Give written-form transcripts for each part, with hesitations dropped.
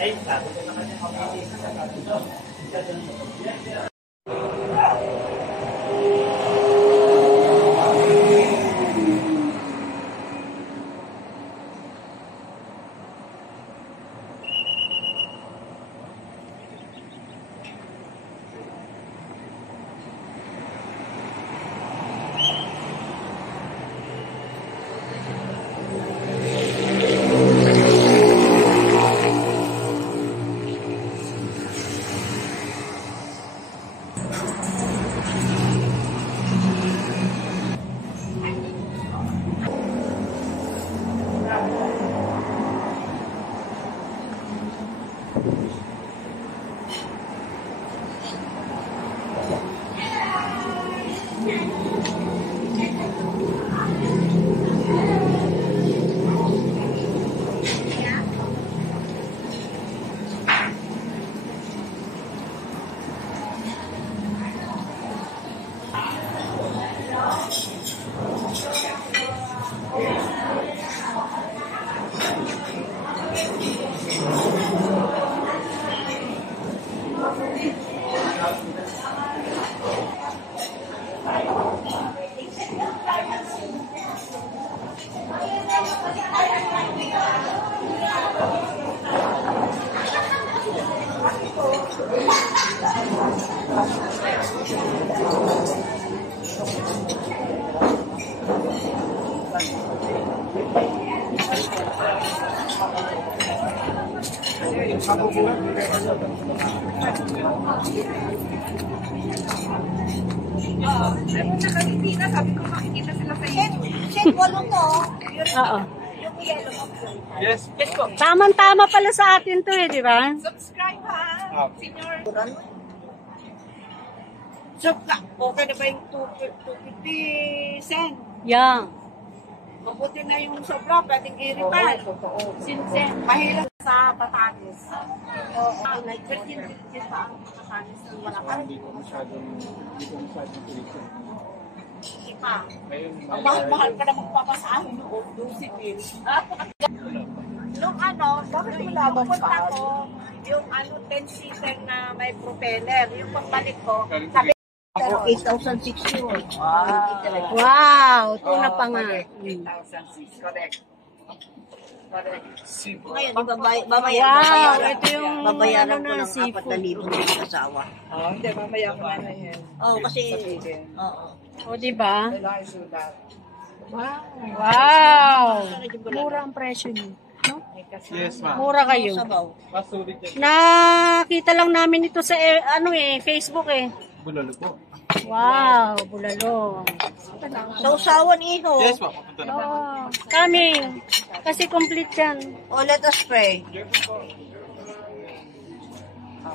Ay, sabi ko naman yung kapatid sa kapatid. Sabi ko makikita sila sa Shed, walong to. Oo. Yung yellow mo. Yes. Yes po. Tama-tama pala sa atin to eh, di ba? Subscribe ha. Senior. So, okay na ba yung 250 cent? Yeah. Mabuti na yung sobra, pwedeng i-repan. Sinsen. Mahirap sa Batanes. Like 13 villages pa ang Batanes. Wala pa. Hindi ko masyadong tulisan. Hindi pa. Ang mahal-mahal ka na magpapasahin noon. Yung sipil. Nung bakit pumunta ko, yung 10-seater na may propeller, yung pagbalik ko, sabi Pero 8,006 yun. Wow, ito na pa nga. 8,006. Correct. Correct. Ngayon, di ba, Wow, babayaran ito yung babayaran ko ano na, ng seafood. 4,000 ng asawa. Hindi, mamaya ko na yan. Oo, kasi, oo. O, di ba? Kailangan sulat. Wow! Mura ang presyo niyo. No? Yes, ma'am. Mura kayo. Sabaw. Masulit yan. Nakita lang namin ito sa Facebook eh. Bulalo po. Wow, bulalo. Sa usawan, iho. Yes, ma'am. Papunta na. Oh, coming. Kasi complete yan. O, let us pray.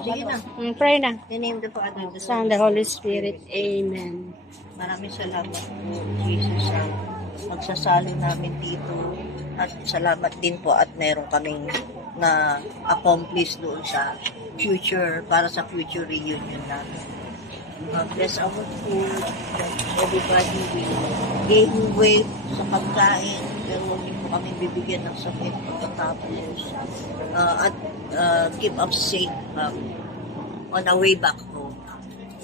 Sige na. Pray na. In the name of the Father, the The Son, Son, the Holy Spirit. Amen. Maraming salamat po, Jesus, sa magsasalo namin dito. At salamat din po at meron kaming na-accomplish doon sa future, para sa future reunion namin. Bless our food, that everybody will gain weight sa pagkain, pero hindi po kami bibigyan ng sakit pagkatapos. At keep us safe on our way back home.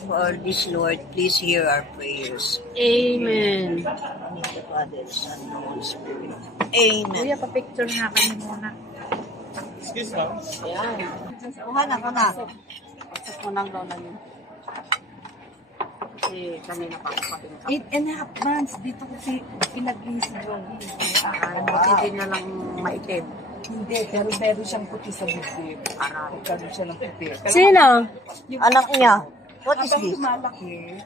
For this, Lord, please hear our prayers. Amen. In the Father, Son, and Holy Spirit. Amen. Kuya, pa-picture na kami muna. Excuse ma'am. Kuha na ka na. Pasok mo ng lola niyo. Kasi kami napakapagin. 8.5 months dito kasi ilagay si Joey. Hindi na lang maitim. Hindi, pero meron siyang puti sa bibig. Pagkaroon siya ng puti. Sino? Anak niya. What is Habang this? malaki,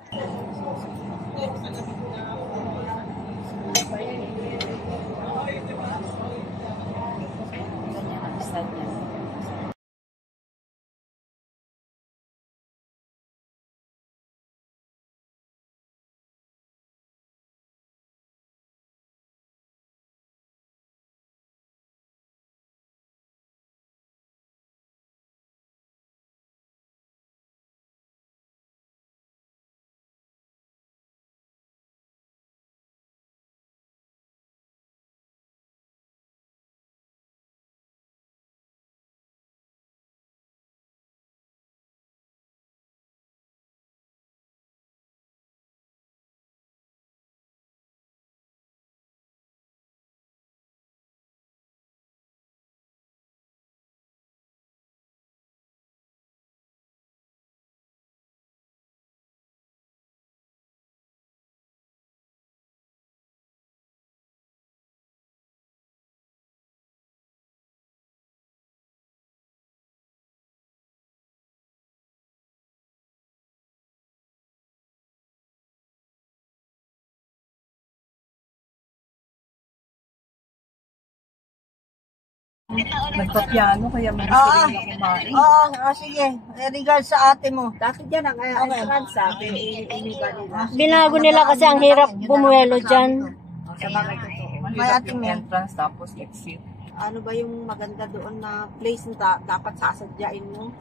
nagpa-piano, kaya may gusto rin na kumain. Oo, sige. Regard sa ate mo. Dati dyan ang entrance, sabi, iniba nila. Binago nila kasi ang hirap bumuelo dyan. Sa mga totoo. May ate mo. Entrance, tapos exit. Ano ba yung maganda doon na place na dapat sasadyain mo?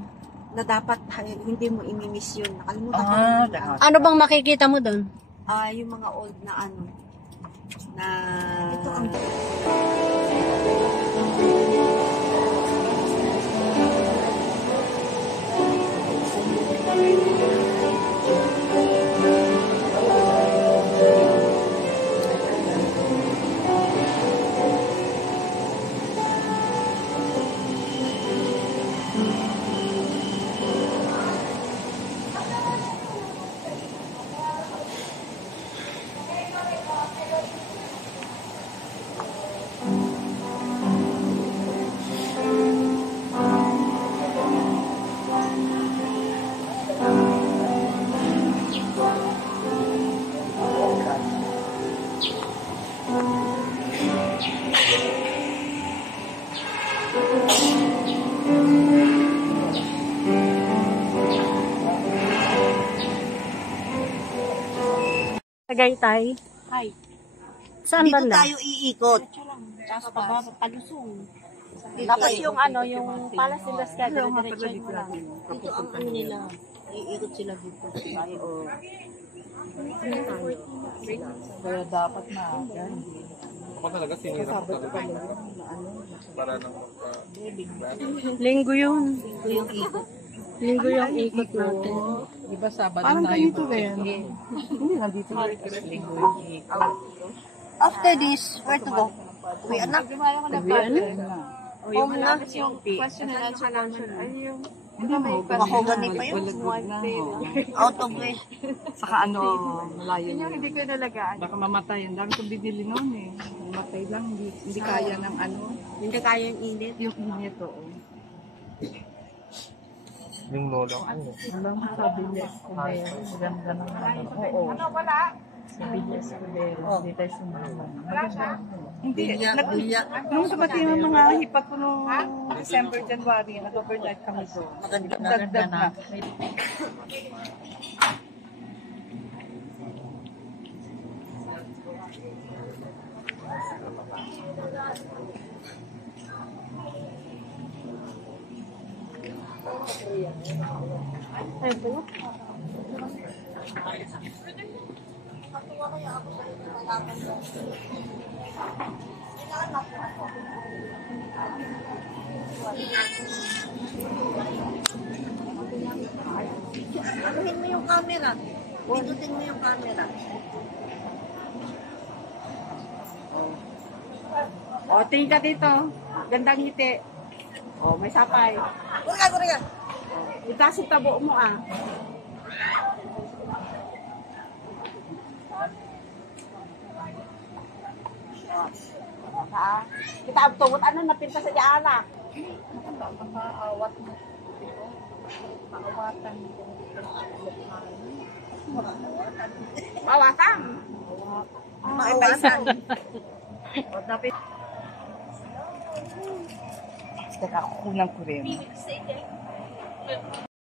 Na dapat hindi mo imimiss yun. Nakalimutan ko na. Ano bang makikita mo doon? Yung mga old na ano, na... Ito ang... Tagaytay. Hi. Saan Dito banda? tayo iikot. Tapos pababa, palusong. Tapos yung ano, yung Palace Industrial, dire-diretso mo lang. Ito ang ano nila. Iikot sila dito. Kaya dapat na. Ako talaga sinira ko talaga. Para nang Linggo yun. Ito yung ikot. Linggo yung ikot natin. Diba Sabado Parang tayo ganito ba? rin. Hindi, nandito rin. Linggo yung ikot. After this, where to go? Uwi anak. Home na. Yung question and answer natin. Hindi mo. Ako gani pa yun. Out of way. Saka ano, malayo. Yun yung hindi ko nalagaan. Baka mamatay. Ang dami kong binili noon eh. Mamatay lang. Hindi kaya ng ano. Hindi kaya yung init. Yung init, oo. yung lolo ko. Alam mo sa Villas Escudero, maganda naman. Oo. Ano, wala? Sa Villas Escudero, hindi tayo sumama. Hindi. Bilya. Nung dumating ang mga hipat ko noong December, January, nag-overnight kami doon. Dagdag na. Anuhin mo yung camera. Pindutin mo yung camera. O, tingin ka dito. Gandang ngiti. O, may sapay. Kuriga. Itaas yung tabo mo ah. Kita ang tungot, ano, napinta sa diala. Mawatan. Maipasan. Teka, kukunan ko rin.